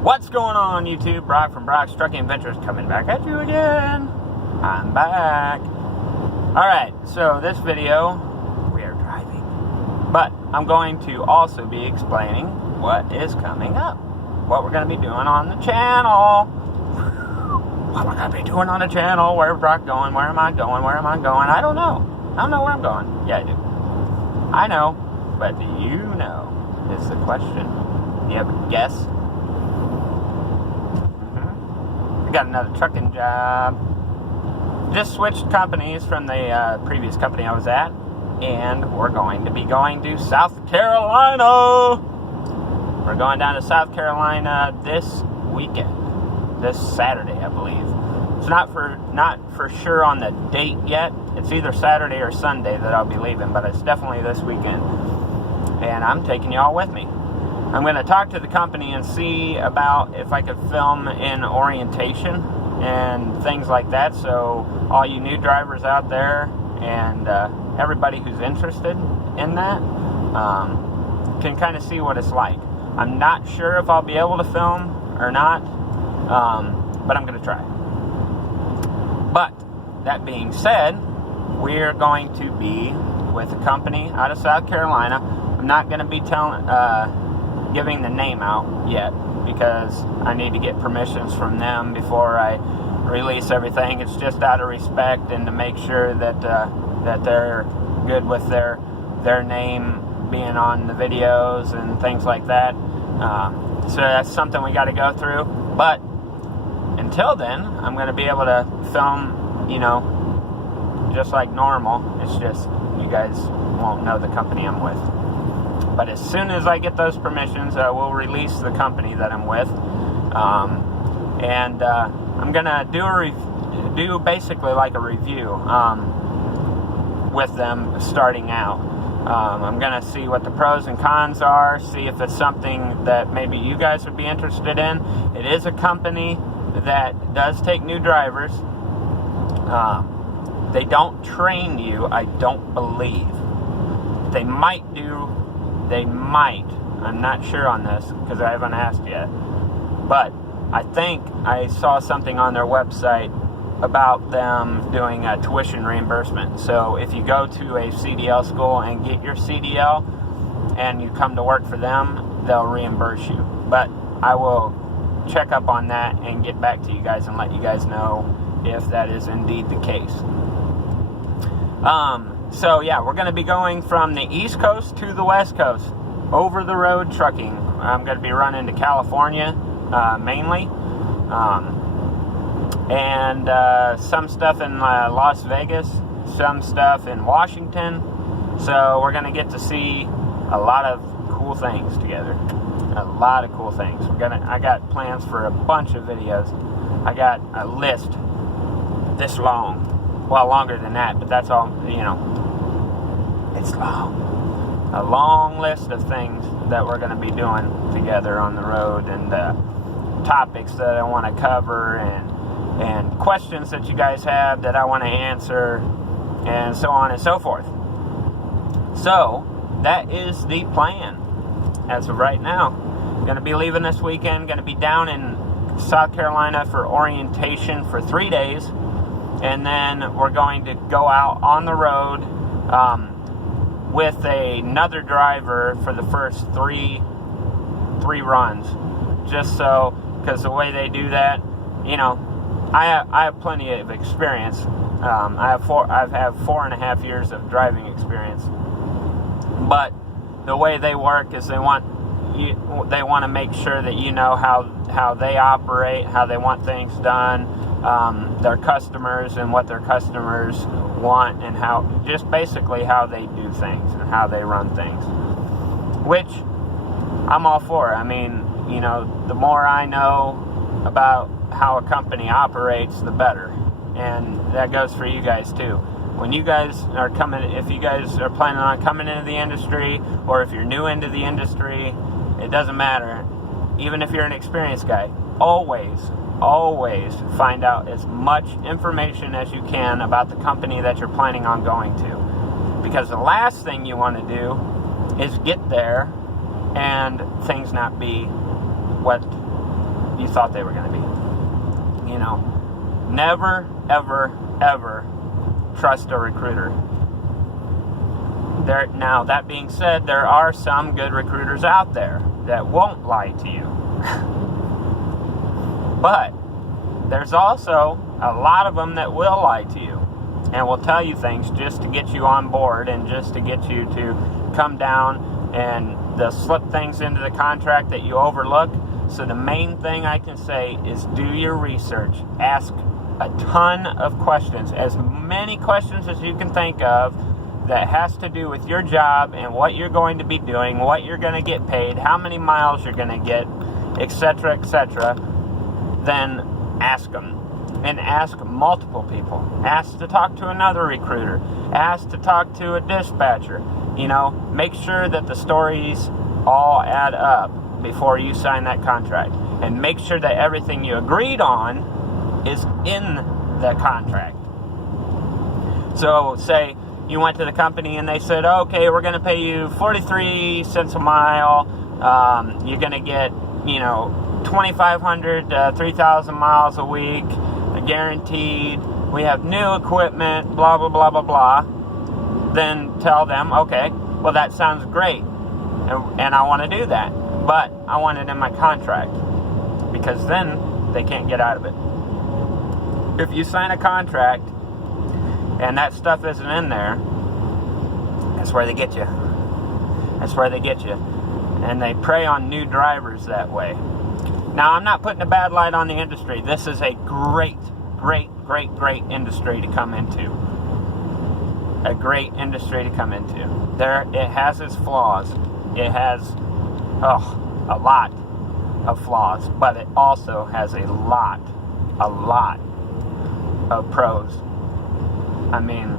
What's going on, YouTube? Brock from Brock's Trucking Adventures coming back at you again. I'm back. Alright, so this video, we are driving. But I'm going to also be explaining what is coming up. What we're going to be doing on the channel. What we're going to be doing on the channel. Where's Brock going? Where am I going? Where am I going? I don't know. I don't know where I'm going. Yeah, I do. I know. But do you know? Is the question. Do you have a guess? I got another trucking job. Just switched companies from the previous company I was at. And we're going to be going to South Carolina. We're going down to South Carolina this weekend. This Saturday, I believe. It's not for sure on the date yet. It's either Saturday or Sunday that I'll be leaving, but it's definitely this weekend. And I'm taking y'all with me. I'm going to talk to the company and see about if I could film in orientation and things like that. So all you new drivers out there and everybody who's interested in that can kind of see what it's like. I'm not sure if I'll be able to film or not, but I'm going to try. But that being said, we're going to be with a company out of South Carolina. I'm not going to be giving the name out yet because I need to get permissions from them before I release everything. It's just out of respect and to make sure that that they're good with their name being on the videos and things like that. So that's something we got to go through. But until then, I'm going to be able to film, you know, just like normal. It's just you guys won't know the company I'm with. But as soon as I get those permissions, we'll release the company that I'm with. And I'm going to do basically like a review with them starting out. I'm going to see what the pros and cons are, see if it's something that maybe you guys would be interested in. It is a company that does take new drivers. They don't train you, I don't believe. They might. I'm not sure on this because I haven't asked yet. But I think I saw something on their website about them doing a tuition reimbursement. So if you go to a CDL school and get your CDL and you come to work for them, they'll reimburse you. But I will check up on that and get back to you guys and let you guys know if that is indeed the case. So yeah, we're going to be going from the East Coast to the West Coast, over the road trucking. I'm going to be running to California, mainly, and some stuff in Las Vegas, some stuff in Washington. So we're going to get to see a lot of cool things together. A lot of cool things. I got plans for a bunch of videos. I got a list this long. Well, longer than that, but that's all, you know. It's long. A long list of things that we're going to be doing together on the road, and topics that I want to cover, and questions that you guys have that I want to answer, and so on and so forth. So, that is the plan as of right now. Going to be leaving this weekend, going to be down in South Carolina for orientation for 3 days, and then we're going to go out on the road with another driver for the first three runs, just so, because the way they do that, you know, I have plenty of experience. I've had 4.5 years of driving experience, but the way they work is they want to make sure that you know how they operate, how they want things done, their customers and what their customers want, and just basically how they do things and how they run things, which I'm all for. I mean, you know, the more I know about how a company operates, the better. And that goes for you guys too. When you guys are if you guys are planning on coming into the industry, or if you're new into the industry, it doesn't matter. Even if you're an experienced guy, always find out as much information as you can about the company that you're planning on going to. Because the last thing you want to do is get there and things not be what you thought they were going to be. Never, ever, ever trust a recruiter. Now, that being said, there are some good recruiters out there that won't lie to you. But there's also a lot of them that will lie to you and will tell you things just to get you on board and just to get you to come down, and they'll slip things into the contract that you overlook. So the main thing I can say is do your research. Ask a ton of questions, as many questions as you can think of that has to do with your job and what you're going to be doing, what you're going to get paid, how many miles you're going to get, etc., etc. Then ask them. And ask multiple people. Ask to talk to another recruiter. Ask to talk to a dispatcher. Make sure that the stories all add up before you sign that contract. And make sure that everything you agreed on is in the contract. So say you went to the company and they said, okay, we're going to pay you 43 cents a mile. You're going to get, 2,500 to 3,000 miles a week, guaranteed. We have new equipment, blah, blah, blah, blah, blah. Then tell them, okay, well, that sounds great. And I want to do that. But I want it in my contract. Because then they can't get out of it. If you sign a contract and that stuff isn't in there, that's where they get you. That's where they get you. And they prey on new drivers that way. Now, I'm not putting a bad light on the industry. This is a great, great, great, great industry to come into. A great industry to come into. It has its flaws. It has, a lot of flaws. But it also has a lot of pros. I mean,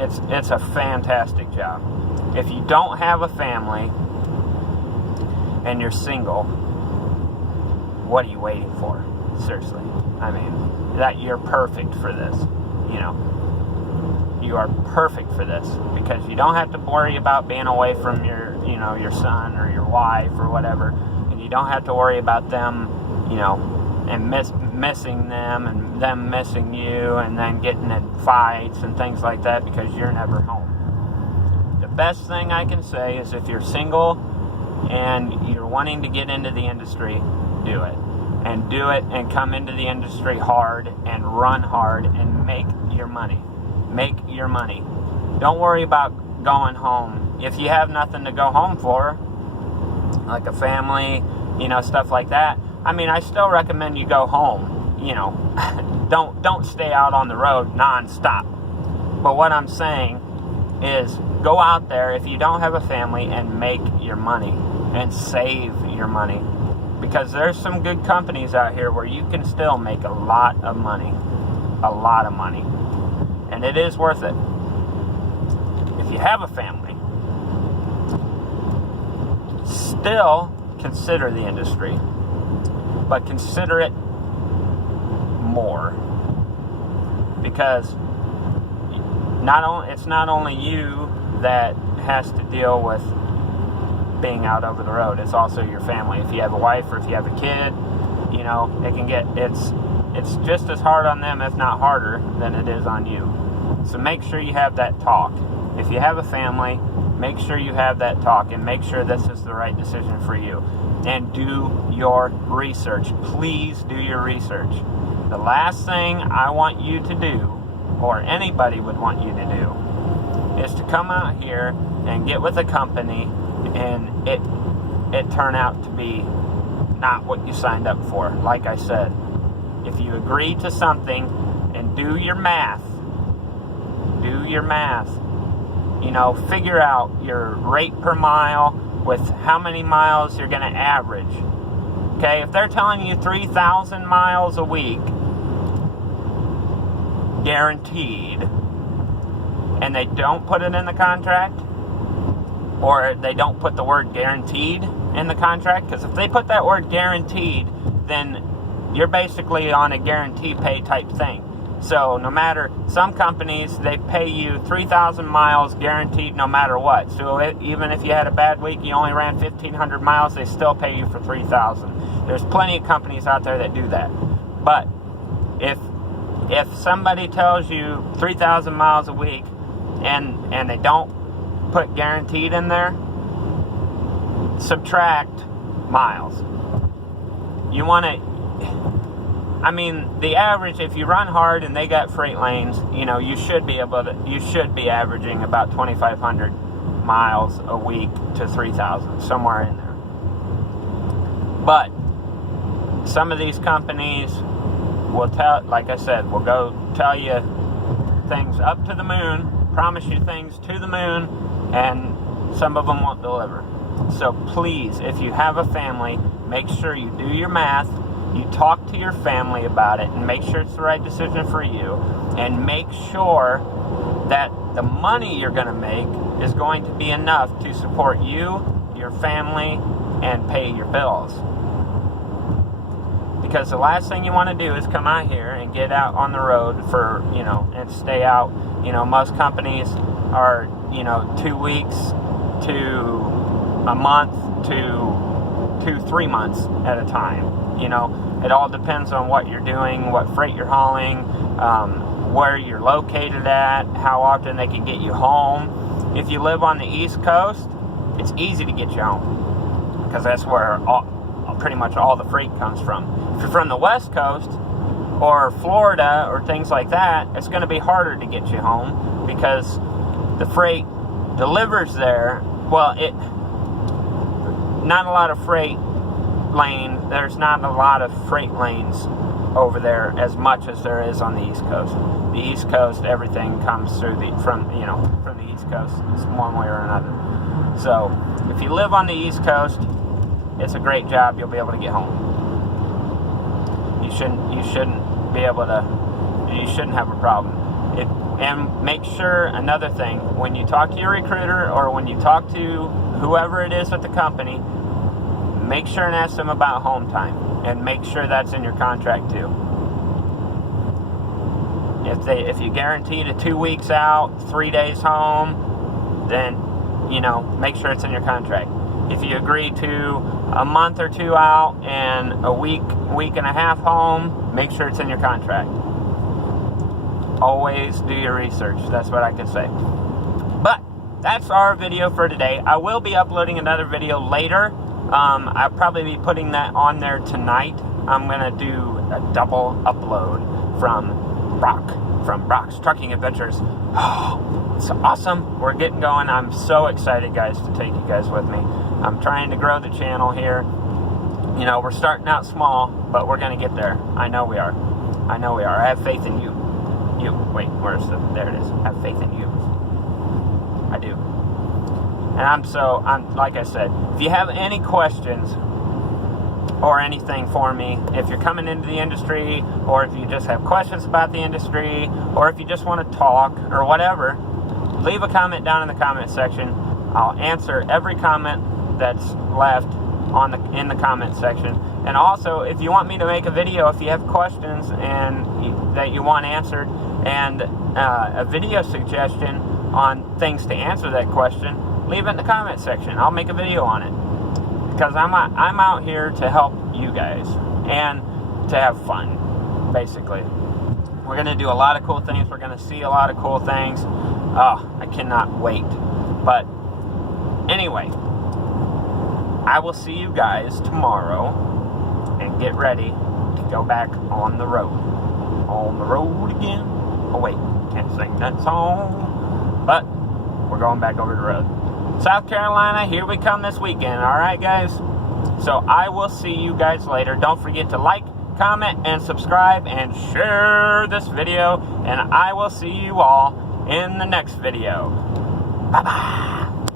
it's a fantastic job. If you don't have a family and you're single, what are you waiting for? Seriously. I mean, that you're perfect for this. You are perfect for this because you don't have to worry about being away from your son or your wife or whatever, and you don't have to worry about them, and missing them and them missing you and then getting in fights and things like that because you're never home. The best thing I can say is if you're single and you're wanting to get into the industry, do it. And do it and come into the industry hard and run hard and make your money. Make your money. Don't worry about going home. If you have nothing to go home for, like a family, stuff like that, I mean, I still recommend you go home. Don't stay out on the road nonstop. But what I'm saying is go out there if you don't have a family and make your money and save your money. Because there's some good companies out here where you can still make a lot of money. A lot of money. And it is worth it. If you have a family, still consider the industry. But consider it more. Because it's not only you that has to deal with being out over the road, it's also your family. If you have a wife or if you have a kid, it's just as hard on them, if not harder, than it is on you. So make sure you have that talk. If you have a family, make sure you have that talk and make sure this is the right decision for you. And do your research. Please do your research. The last thing I want you to do, or anybody would want you to do, is to come out here and get with a company and it turn out to be not what you signed up for. Like I said, if you agree to something and do your math, figure out your rate per mile with how many miles you're going to average. Okay, if they're telling you 3,000 miles a week, guaranteed, and they don't put it in the contract, or they don't put the word guaranteed in the contract, because if they put that word guaranteed, then you're basically on a guarantee pay type thing. So no matter, some companies, they pay you 3,000 miles guaranteed no matter what. So even if you had a bad week, you only ran 1,500 miles, they still pay you for 3,000. There's plenty of companies out there that do that. But if somebody tells you 3,000 miles a week and they don't put guaranteed in there, subtract miles. You want to, I mean, the average, if you run hard and they got freight lanes, you know, you should be averaging about 2,500 miles a week to 3,000, somewhere in there. But some of these companies will tell, like I said, will go tell you things up to the moon, promise you things to the moon, and some of them won't deliver. So please, if you have a family, make sure you do your math, you talk to your family about it, and make sure it's the right decision for you, and make sure that the money you're going to make is going to be enough to support you, your family, and pay your bills. Because the last thing you want to do is come out here and get out on the road for, you know, and stay out. You know, most companies are, you know, 2 weeks to a month to 2-3 months at a time. You know, it all depends on what you're doing, what freight you're hauling, where you're located at, how often they can get you home. If you live on the East Coast, it's easy to get you home because that's where pretty much all the freight comes from. If you're from the West Coast or Florida or things like that, it's going to be harder to get you home because the freight delivers there. Well, not a lot of freight lane. There's not a lot of freight lanes over there as much as there is on the East Coast. The East Coast, everything comes through from the East Coast. It's one way or another. So if you live on the East Coast, it's a great job. You'll be able to get home. You shouldn't be able to. You shouldn't have a problem. And make sure, another thing, when you talk to your recruiter or when you talk to whoever it is at the company, make sure and ask them about home time, and make sure that's in your contract too. If you guaranteed a 2 weeks out, 3 days home, then, you know, make sure it's in your contract. If you agree to a month or two out and a week and a half home, make sure it's in your contract. Always do your research. That's what I can say. But that's our video for today. I will be uploading another video later. I'll probably be putting that on there tonight. I'm going to do a double upload from Brock's Trucking Adventures. Oh, it's awesome. We're getting going. I'm so excited, guys, to take you guys with me. I'm trying to grow the channel here. You know, we're starting out small, but we're going to get there. I know we are. I know we are. I have faith in you. Wait, there it is. I have faith in you. I do. And like I said, if you have any questions or anything for me, if you're coming into the industry, or if you just have questions about the industry, or if you just want to talk or whatever, leave a comment down in the comment section. I'll answer every comment that's left in the comment section. And also, if you want me to make a video, if you have questions that you want answered, and a video suggestion on things to answer that question, leave it in the comment section. I'll make a video on it. Because I'm out here to help you guys and to have fun, basically. We're going to do a lot of cool things. We're going to see a lot of cool things. Oh, I cannot wait. But anyway, I will see you guys tomorrow, and get ready to go back on the road. On the road again. Oh wait, can't sing that song. But we're going back over the road. South Carolina, here we come this weekend. Alright, guys? So I will see you guys later. Don't forget to like, comment, and subscribe, and share this video. And I will see you all in the next video. Bye-bye.